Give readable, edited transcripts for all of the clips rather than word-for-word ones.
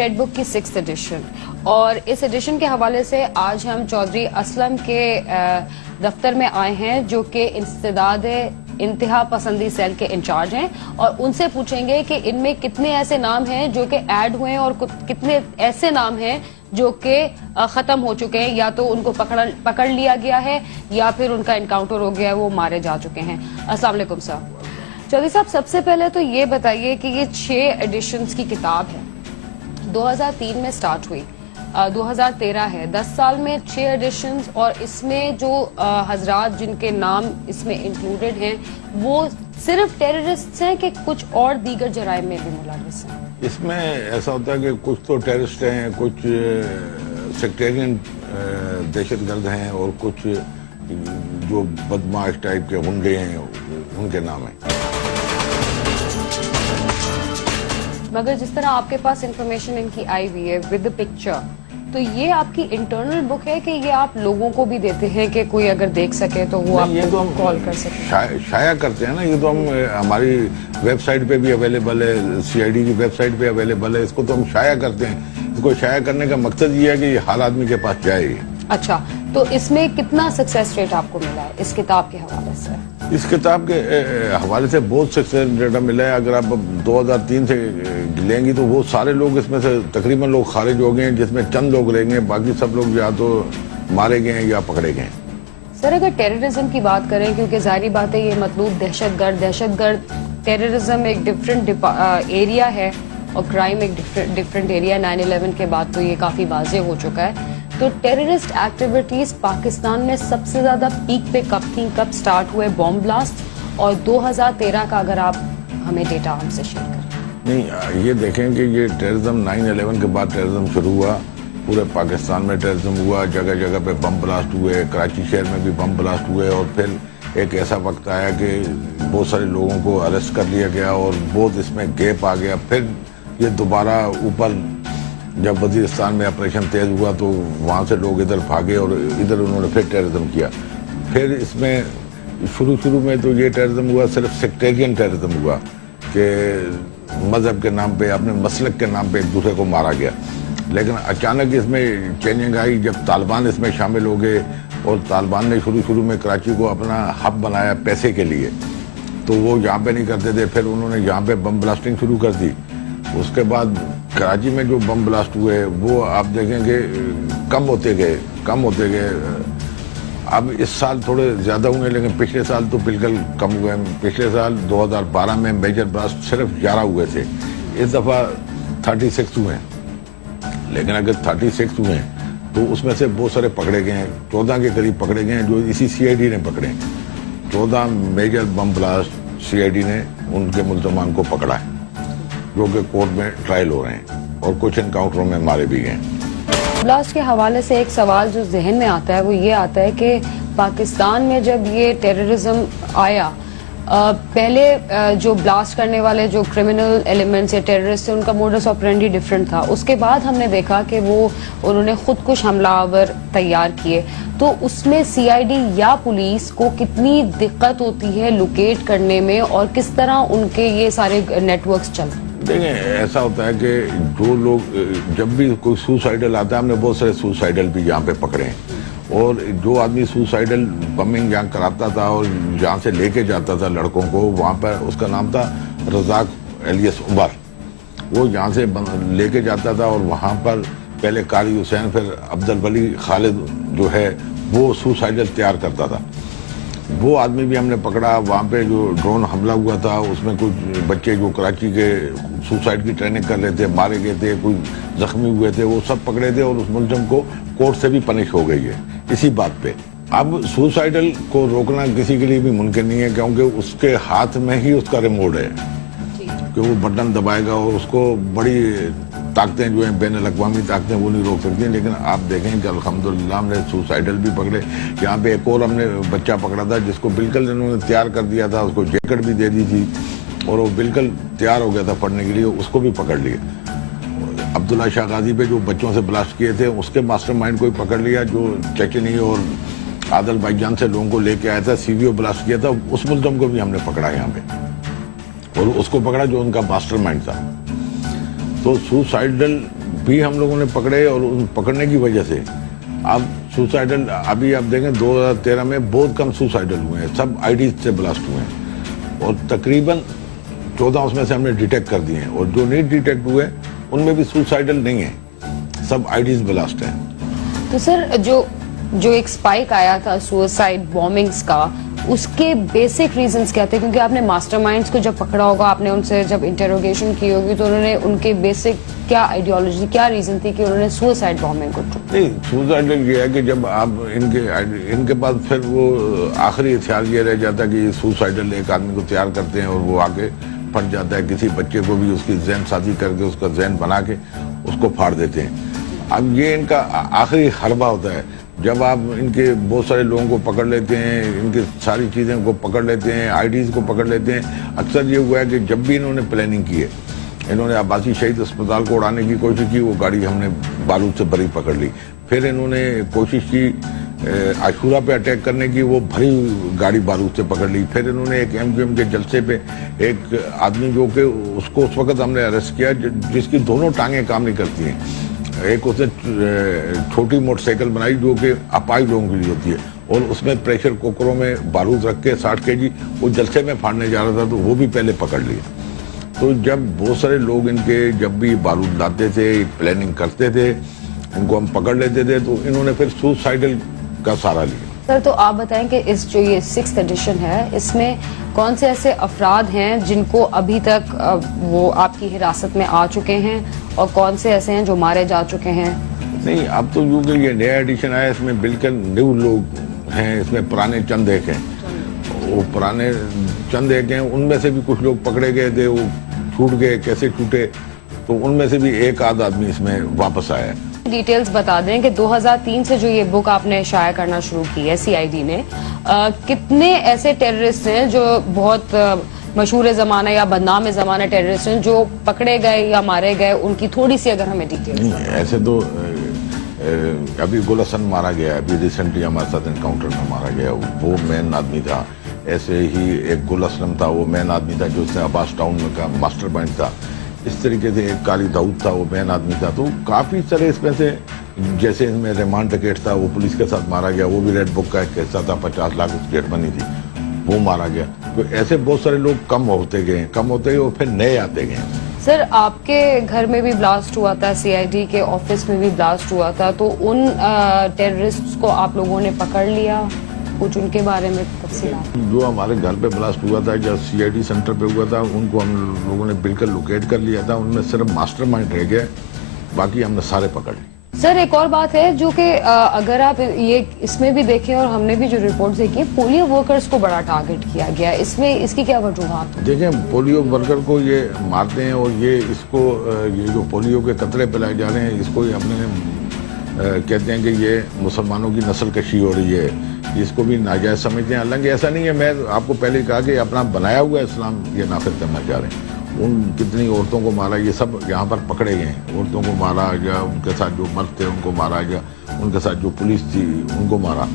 Red book की 6th addition, और इस एडिशन के हवाले से आज हम चौधरी असलम के दफ्तर में आए हैं, जो कि इंसदाद इंतहा पसंदी सेल के इंचार्ज हैं, और उनसे पूछेंगे कि इनमें कितने ऐसे नाम हैं जो कि ऐड हुए हैं और कितने ऐसे नाम हैं जो कि खत्म हो चुके हैं, या तो उनको पकड़ लिया गया है या फिर उनका इनकाउंटर हो गया है, वो मारे जा चुके हैं। अस्सलाम वालेकुम साहब। चौधरी साहब, सबसे पहले तो ये बताइए कि ये 6 एडिशंस की किताब है, 2003 में स्टार्ट हुई, 2013 है, 10 साल में 6 एडिशंस, और इसमें जो हजरात जिनके नाम इसमें इंक्लूडेड हैं वो सिर्फ टेररिस्ट हैं कि कुछ और दीगर जराइम में भी मुलविस हैं? इसमें ऐसा होता है कि कुछ तो टेररिस्ट हैं, कुछ सेक्टेरियन दहशतगर्द हैं, और कुछ जो बदमाश टाइप के गुंडे हैं उनके नाम हैं। मगर जिस तरह आपके पास इंफॉर्मेशन इनकी आई हुई है विद द पिक्चर, तो ये आपकी इंटरनल बुक है कि ये आप लोगों को भी देते हैं कि कोई अगर देख सके तो वो आपको तो कॉल कर सके? शाया करते हैं ना, ये तो हम हमारी वेबसाइट पे भी अवेलेबल है, सीआईडी की वेबसाइट पे अवेलेबल है, इसको तो हम शाया करते हैं। इसको शाया करने का मकसद ये है कि हर आदमी के पास जाए। अच्छा, तो इसमें कितना सक्सेस रेट आपको मिला है इस किताब के हवाले से? इस किताब के हवाले से बहुत सक्सेस रेट मिला है। अगर आप 2003 से लेंगी तो वो सारे लोग इसमें से तकरीबन लोग खारिज हो गए हैं, जिसमें चंद लोग रह गए, बाकी सब लोग या तो मारे गए हैं या पकड़े गए हैं। सर, अगर टेररिज्म की बात करें, क्योंकि जाहिर बात है ये मतलब दहशतगर्द टेररिज्म एक डिफरेंट एरिया है और क्राइम एक डिफरेंट एरिया, 9/11 के बाद तो ये काफी वाज़ेह हो चुका है। तो टेररिस्ट एक्टिविटीज पाकिस्तान में सबसे ज्यादा पीक पे कब थी, कब स्टार्ट हुए बॉम्ब ब्लास्ट, और 2013 का अगर आप हमें डेटा हमसे शेयर करें? नहीं, ये देखें कि ये टेररिज्म 9/11 के बाद टेररिज्म शुरू हुआ, पूरे पाकिस्तान में टेररिज्म हुआ, जगह जगह पे बम ब्लास्ट हुए, कराची शहर में भी बम ब्लास्ट हुए, और फिर एक ऐसा वक्त आया कि बहुत सारे लोगों को अरेस्ट कर लिया गया और बहुत इसमें गैप आ गया। फिर ये दोबारा ऊपर जब वजीरिस्तान में ऑपरेशन तेज हुआ तो वहाँ से लोग इधर भागे और इधर उन्होंने फिर टेररिज्म किया। फिर इसमें शुरू में तो ये टेररिज्म हुआ, सिर्फ सेक्टेरियन टेररिज्म हुआ कि मजहब के नाम पे, अपने मसलक के नाम पे एक दूसरे को मारा गया। लेकिन अचानक इसमें चेंजिंग आई जब तालिबान इसमें शामिल हो गए, और तालिबान ने शुरू में कराची को अपना हब बनाया पैसे के लिए, तो वो यहाँ पे नहीं करते थे, फिर उन्होंने यहाँ पे बम ब्लास्टिंग शुरू कर दी। उसके बाद कराची में जो बम ब्लास्ट हुए वो आप देखेंगे कम होते गए। अब इस साल थोड़े ज्यादा हुए, लेकिन पिछले साल तो बिल्कुल कम हुए। पिछले साल 2012 में मेजर ब्लास्ट सिर्फ 11 हुए थे, इस दफा 36 हुए हैं। लेकिन अगर 36 हुए हैं तो उसमें से बहुत सारे पकड़े गए हैं, 14 के करीब पकड़े गए हैं जो इसी सीआईडी ने पकड़े। 14 मेजर बम ब्लास्ट सीआईडी ने उनके मुल्ज़मान को पकड़ा है, जो कि कोर्ट में ट्रायल हो रहे हैं, और कुछ एनकाउंटरों में मारे भी गए। ब्लास्ट के हवाले से एक सवाल जो जहन में आता है वो ये आता है कि पाकिस्तान में जब ये टेररिज्म आया, पहले जो ब्लास्ट करने वाले जो क्रिमिनल एलिमेंट्स या टेररिस्ट थे उनका मोडस ऑपरेंडी डिफरेंट था। उसके बाद हमने देखा कि उन्होंने खुदकुश हमलावर तैयार किए, तो उसमें सीआईडी या पुलिस को कितनी दिक्कत होती है लोकेट करने में, और किस तरह उनके ये सारे नेटवर्क्स चलते हैं? देखिए, ऐसा होता है कि जो लोग जब भी कोई सुसाइडल आता है, हमने बहुत सारे सुसाइडल भी यहाँ पे पकड़े हैं, और जो आदमी सुसाइडल बमिंग यहाँ कराता था और यहाँ से लेके जाता था लड़कों को, वहाँ पर उसका नाम था रजाक एलियस उमर। वो यहाँ से लेके जाता था और वहाँ पर पहले कारी हुसैन, फिर अब्दुल वली खालिद जो है वो सुसाइडल तैयार करता था। वो आदमी भी हमने पकड़ा। वहाँ पे जो ड्रोन हमला हुआ था उसमें कुछ बच्चे जो कराची के सुसाइड की ट्रेनिंग कर रहे थे मारे गए थे, कोई जख्मी हुए थे, वो सब पकड़े थे, और उस मुलजम को कोर्ट से भी पनिश हो गई है इसी बात पे। अब सुसाइडल को रोकना किसी के लिए भी मुमकिन नहीं है, क्योंकि उसके हाथ में ही उसका रिमोट है कि वो बटन दबाएगा, और उसको बड़ी ताकतें जो हैं बैनुल-अक़वामी ताकतें वो नहीं रोक सकती। लेकिन आप देखें कि अल्हम्दुलिल्लाह हमने सुसाइडल भी पकड़े। यहाँ पे एक और हमने बच्चा पकड़ा था जिसको बिल्कुल इन्होंने तैयार कर दिया था, उसको जैकेट भी दे दी थी और वो बिल्कुल तैयार हो गया था पढ़ने के लिए, उसको भी पकड़ लिया। अब्दुल्ला शाह गाजी पे जो बच्चों से ब्लास्ट किए थे उसके मास्टरमाइंड को भी पकड़ लिया, जो चचनी और आदल भाईजान से लोगों को लेके आया था, सीवीओ ब्लास्ट किया था, उस मुल्ज़िम को भी हमने पकड़ा यहाँ पे, और उसको पकड़ा जो उनका मास्टरमाइंड था। तो सुसाइडल भी हम लोगों ने पकड़े और उन पकड़ने की वजह से अब सुसाइडल, अभी आप देखें 2013 में बहुत कम सुसाइडल हुए हैं, सब आईडी से ब्लास्ट हुए हैं और तकरीबन 14 उसमें से हमने डिटेक्ट कर दिए हैं और जो नहीं डिटेक्ट हुए उनमें भी सुसाइडल नहीं है, सब आईडीज ब्लास्ट हैं। तो सर जो एक स्पाइक आया था सुसाइड बॉम्बिंग्स का, उसके बेसिक रीजंस क्या थे? क्योंकि आपने मास्टरमाइंड्स को जब पकड़ा होगा, आपने उनसे जब इंटेरोगेशन की होगी, तो उन्होंने उनके बेसिक क्या आइडियोलॉजी, क्या रीजन थी कि उन्होंने सुसाइड बॉम्बिंग को? नहीं, सुसाइडल ये है कि जब आप इनके पास फिर वो आखिरी हथियार ये रह जाता है कि सुसाइडल एक आदमी को तैयार करते हैं और वो आगे फट जाता है, किसी बच्चे को भी उसकी जहन साजी करके उसका जहन बना के उसको फाड़ देते हैं। अब ये इनका आखिरी हरबा होता है, जब आप इनके बहुत सारे लोगों को पकड़ लेते हैं, इनकी सारी चीज़ें को पकड़ लेते हैं, आईडीज़ को पकड़ लेते हैं। अक्सर ये हुआ है कि जब भी इन्होंने प्लानिंग की है, इन्होंने अब्बासी शहीद अस्पताल को उड़ाने की कोशिश की, वो गाड़ी हमने बारूद से भरी पकड़ ली। फिर इन्होंने कोशिश की आशूरा पे अटैक करने की, वो भरी गाड़ी बारूद से पकड़ ली। फिर इन्होंने एक एमक्यूएम के जलसे पे एक आदमी जो कि उसको उस वक्त हमने अरेस्ट किया जिसकी दोनों टांगें काम नहीं करती हैं। एक उसने छोटी मोटरसाइकिल बनाई जो कि अपाहिज लोगों के लिए होती है और उसमें प्रेशर कुकरों में बारूद रख के 60 kg वो जलसे में फाड़ने जा रहा था, तो वो भी पहले पकड़ लिया। तो जब बहुत सारे लोग इनके जब भी बारूद लाते थे, प्लानिंग करते थे, इनको हम पकड़ लेते थे, तो इन्होंने फिर सुसाइडल का सहारा लिया। सर, तो आप बताएं कि इस जो ये 6th एडिशन है, इसमें कौन से ऐसे अफराद हैं जिनको अभी तक वो आपकी हिरासत में आ चुके हैं और कौन से ऐसे हैं जो मारे जा चुके हैं? नहीं, अब तो यूँ कि ये नया एडिशन आया, इसमें बिल्कुल न्यू लोग हैं, इसमें पुराने चंद एक हैं। वो पुराने चंद एक हैं, उनमें से भी कुछ लोग पकड़े गए थे, वो छूट गए, कैसे छूटे, तो उनमें से भी एक आध आदमी इसमें वापस आया है। डिटेल्स बता दें कि 2003 से जो ये बुक आपने शाया करना शुरू की है सीआईडी ने, कितने ऐसे टेररिस्ट हैं जो बहुत मशहूर ज़माना या बदनाम ज़माना टेररिस्ट हैं जो पकड़े गए या मारे गए, उनकी थोड़ी सी अगर हमें डिटेल्स? नहीं, ऐसे तो अभी गुल हसन मारा गया, अभी रिसेंटली हमारे साथ इनकाउंटर में मारा गया, वो मेन आदमी था। ऐसे ही एक गुल असलम था, वो मेन आदमी था जो उसने अब्बास टाउन में का मास्टर माइंड था। इस तरीके से एक काली दाऊद था, वो मेन आदमी था। तो काफ़ी सारे इसमें से, जैसे इसमें रहमान टकेट था, वो पुलिस के साथ मारा गया, वो भी रेड बुक का एक हिस्सा था, 50 लाख उसकी डेट बनी थी, वो मारा गया। तो ऐसे बहुत सारे लोग कम होते गए और फिर नए आते गए। सर, आपके घर में भी ब्लास्ट हुआ था, सीआईडी के ऑफिस में भी ब्लास्ट हुआ था, तो उन टेररिस्ट्स को आप लोगों ने पकड़ लिया? कुछ उनके बारे में तफसीलात? जो हमारे घर पे ब्लास्ट हुआ था, जो सीआईडी सेंटर पे हुआ था, उनको हम लोगों ने बिल्कुल लोकेट कर लिया था। उनमें सिर्फ मास्टरमाइंड रह गया, बाकी हमने सारे पकड़ लिए। सर, एक और बात है जो कि अगर आप ये इसमें भी देखें और हमने भी जो रिपोर्ट देखी, पोलियो वर्कर्स को बड़ा टारगेट किया गया, इसमें इसकी क्या वजूहत? देखें, पोलियो वर्कर को ये मारते हैं और ये इसको ये जो पोलियो के कतरे पिलाए जा रहे हैं, इसको अपने कहते हैं कि ये मुसलमानों की नस्ल कशी हो रही है, इसको भी नाजायज समझते हैं। हालांकि ऐसा नहीं है, मैं आपको पहले ही कहा कि अपना बनाया हुआ इस्लाम ये नाफिज करना चाह रहे हैं। उन कितनी औरतों को मारा, ये सब यहाँ पर पकड़े गए हैं। औरतों को मारा या उनके साथ जो मर्द थे उनको मारा या उनके साथ जो पुलिस थी उनको मारा।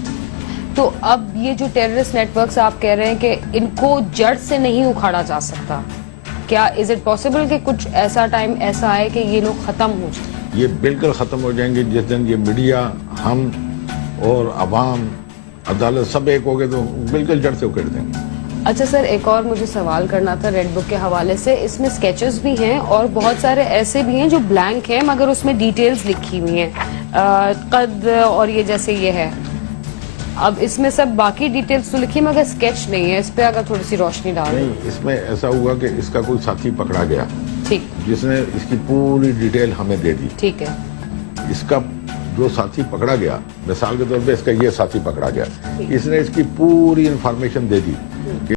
तो अब ये जो टेररिस्ट नेटवर्क्स आप कह रहे हैं कि इनको जड़ से नहीं उखाड़ा जा सकता, क्या इज इट पॉसिबल कि कुछ ऐसा टाइम ऐसा आए कि ये लोग खत्म हो जाए? ये बिल्कुल ख़त्म हो जाएंगे जिस दिन ये मीडिया, हम और अवाम, अदालत सब एक हो गए तो बिल्कुल जड़ से उखेड़ देंगे। अच्छा सर, एक और मुझे सवाल करना था रेड बुक के हवाले से। इसमें स्केचेस भी हैं और बहुत सारे ऐसे भी हैं जो ब्लैंक हैं मगर उसमें डिटेल्स लिखी हुई हैं, कद और ये जैसे ये है। अब इसमें सब बाकी डिटेल्स तो लिखी मगर स्केच नहीं है, इस पे अगर थोड़ी सी रोशनी डाल। नहीं, इसमें ऐसा हुआ कि इसका कोई साथी पकड़ा गया, ठीक, जिसने इसकी पूरी डिटेल हमें दे दी। ठीक है। इसका जो साथी पकड़ा गया, मिसाल के तौर पे इसका ये साथी पकड़ा गया, इसने इसकी पूरी इंफॉर्मेशन दे दी कि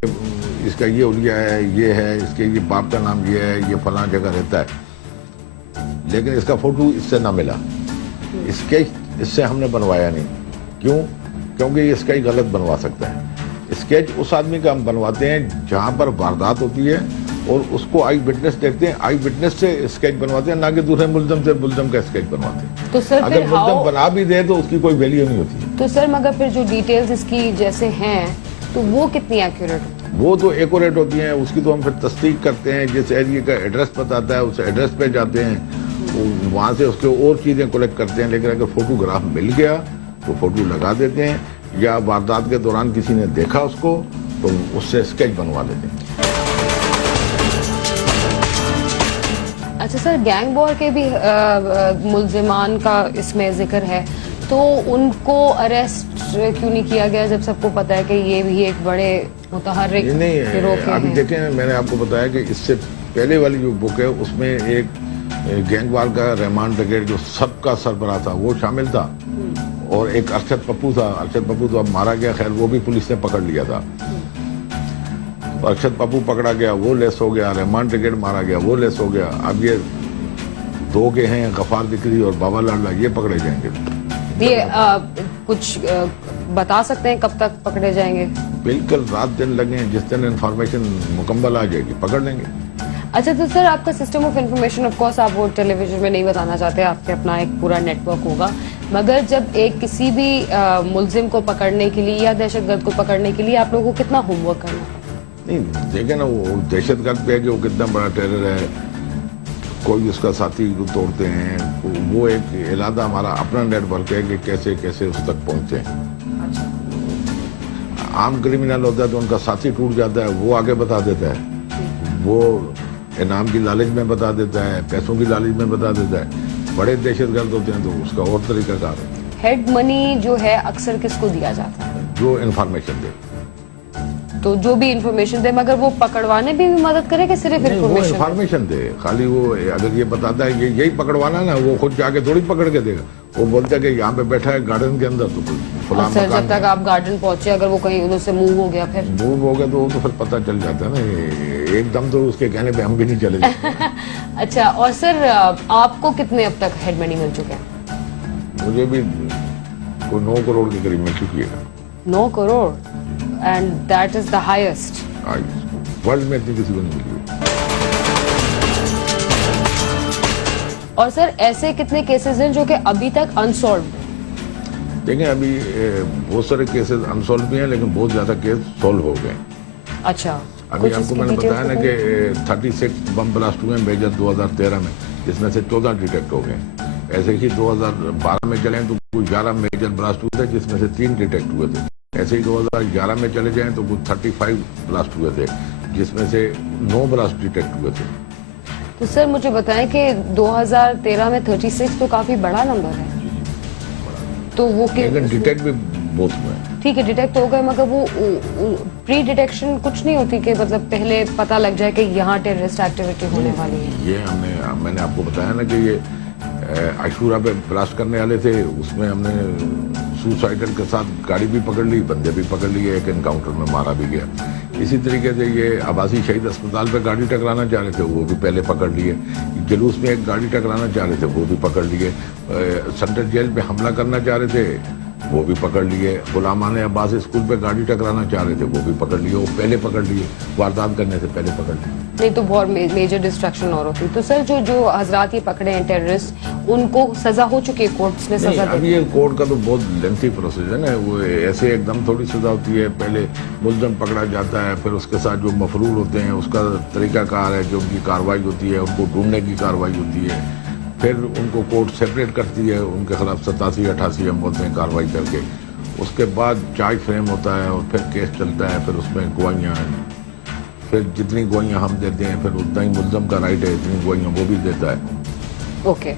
इसका ये उलिया है, ये है, इसके ये बाप का नाम ये है, ये फलां जगह रहता है, लेकिन इसका फोटो इससे ना मिला। स्केच इससे हमने बनवाया नहीं। क्यों? क्योंकि ये स्केच गलत बनवा सकता है। स्केच उस आदमी का हम बनवाते हैं जहां पर वारदात होती है और उसको आई विटनेस देखते हैं, आई विटनेस से स्केच बनवाते हैं, ना कि दूसरे मुल्ज़म से मुल्ज़म का स्केच बनवाते हैं। तो सर अगर मुल्ज़म बना भी दे तो उसकी कोई वैल्यू नहीं होती। तो सर मगर फिर जो डिटेल्स इसकी जैसे हैं तो वो कितनी एक्यूरेट होती है? वो तो एक्यूरेट होती हैं, उसकी तो हम फिर तस्दीक करते हैं। जिस एरिया का एड्रेस बताता है उस एड्रेस पे जाते हैं, वहां से उसके और चीजें कलेक्ट करते हैं, लेकिन अगर फोटोग्राफ मिल गया तो फोटो लगा देते हैं, या वारदात के दौरान किसी ने देखा उसको तो उससे स्केच बनवा लेते हैं। अच्छा सर, गैंग वॉर के भी मुल्जिमान का इसमें जिक्र है, तो उनको अरेस्ट क्यों नहीं किया गया जब सबको पता है कि ये भी एक बड़े मुतहर्रिक गिरोह के अभी हैं? देखें, मैंने आपको बताया कि इससे पहले वाली जो बुक है उसमें एक गैंगवार का रहमान ब्रिगेड जो सबका सरबराह था वो शामिल था, और एक अरशद पप्पू था। अरशद पप्पू तो अब मारा गया, खैर वो भी पुलिस ने पकड़ लिया था। तो अरशद पप्पू पकड़ा गया, वो लेस हो गया, रहमान ब्रिगेड मारा गया, वो लेस हो गया। अब ये दो के हैं, गफार दिकरी और बाबा लाडला, ये पकड़े जाएंगे। ये कुछ बता सकते हैं कब तक पकड़े जाएंगे? बिल्कुल रात दिन लगे, जिस दिन इंफॉर्मेशन मुकम्मल आ जाएगी पकड़ लेंगे। अच्छा, तो सर आपका system of information, of course आप वो टेलीविजन में नहीं बताना चाहते, आपके अपना एक पूरा नेटवर्क होगा, मगर जब एक किसी भी मुल्जिम को पकड़ने के लिए या दहशतगर्द को पकड़ने के लिए आप लोगों को कितना होमवर्क करना है? नहीं देखे ना, वो दहशतगर्द पे है कि वो कितना बड़ा टेरर है, कोई उसका साथी को तोड़ते हैं, वो एक इलादा हमारा अपना नेटवर्क है कि कैसे कैसे उस तक पहुंचते हैं। आम क्रिमिनल होता है तो उनका साथी टूट जाता है, वो आगे बता देता है, वो इनाम की लालच में बता देता है, पैसों की लालच में बता देता है। बड़े दहशतगर्द होते हैं तो उसका और तरीकाकार है। हेड मनी जो है अक्सर किसको दिया जाता है? जो इन्फॉर्मेशन दे, तो जो भी इंफॉर्मेशन दे, मगर वो पकड़वाने भी मदद करे कि सिर्फ नहीं, वो इंफॉर्मेशन? इन्फॉर्मेशन दे खाली। वो अगर ये बताता है ये यही पकड़वाना ना, वो खुद जाके थोड़ी पकड़ के देगा। वो बोलता है कि यहाँ पे बैठा है गार्डन के अंदर, तो फलां सर मकान जब तक आप गार्डन पहुंचे, अगर वो कहीं उधर से मूव हो गया फिर? मूव हो गया तो वो तो फिर पता चल जाता है ना, एकदम तो उसके कहने पे हम भी नहीं चले जाते। अच्छा, और सर आपको कितने अब तक हेड मनी मिल चुके हैं? मुझे भी कोई 9 करोड़ के करीब मिल चुकी है। 9 crore, and that is the highest world में इतनी किसी को नहीं मिली। और सर ऐसे कितने केसेस हैं जो कि अभी तक अनसॉल्व? देखें, अभी बहुत सारे केसेस अनसॉल्व भी हैं, लेकिन बहुत ज्यादा केस सॉल्व हो गए। अच्छा, अभी कुछ आपको इसकी मैंने details बताया ना कि 36 बम ब्लास्ट हुए मेजर 2013 में, जिसमें से 14 डिटेक्ट हो गए। ऐसे ही 2012 में चले तो कुछ 11 मेजर ब्लास्ट हुए थे, जिसमें से 3 डिटेक्ट हुए थे। ऐसे ही 2011 में चले जाएं तो कुछ 35 ब्लास्ट हुए थे, जिसमें से 9 ब्लास्ट डिटेक्ट हुए थे। तो सर मुझे बताएं कि 2013 में 36 तो काफी बड़ा नंबर है, तो वो लेकिन डिटेक्ट भी बहुत हुए हैं। ठीक है, डिटेक्ट हो गए, मगर वो प्री डिटेक्शन कुछ नहीं होती कि मतलब पहले पता लग जाए कि यहाँ टेररिस्ट एक्टिविटी होने वाली है? ये मैंने आपको बताया ना कि ये आशूरा पे ब्लास्ट करने वाले थे, उसमें हमने सुसाइडल के साथ गाड़ी भी पकड़ ली, बंदे भी पकड़ लिए, एक एनकाउंटर में मारा भी गया। इसी तरीके से ये आबासी शहीद अस्पताल पे गाड़ी टकराना चाह रहे थे, वो भी पहले पकड़ लिए। जुलूस में एक गाड़ी टकराना चाह रहे थे, वो भी पकड़ लिए। सेंट्रल जेल पे हमला करना चाह रहे थे, वो भी पकड़ लिए। गुलामान अब्बास स्कूल पे गाड़ी टकराना चाह रहे थे, वो भी पकड़ लिए। वो पहले पकड़ लिए, वारदात करने से पहले पकड़ लिए। नहीं तो बहुत मेजर डिस्ट्रक्शन और होती। तो सर जो हजरात ये पकड़े हैं टेररिस्ट, उनको सजा हो चुकी है, कोर्ट्स ने सजा अभी ये कोर्ट का तो बहुत लेंथी प्रोसेस है ना, वो ऐसे एकदम थोड़ी सजा होती है। पहले मुलजम पकड़ा जाता है, फिर उसके साथ जो मफरूर होते हैं उसका तरीकाकार है, जो उनकी कार्रवाई होती है, उनको ढूंढने की कार्रवाई होती है, फिर उनको कोर्ट सेपरेट करती है, उनके खिलाफ 87-88 हम बोलते हैं कार्रवाई करके। उसके बाद चार्ज फ्रेम होता है और फिर केस चलता है, फिर उसमें गवाहियाँ, फिर जितनी गवाहियाँ हम देते हैं फिर उतना ही मुलजम का राइट है, इतनी गवाहियाँ वो भी देता है। ओके।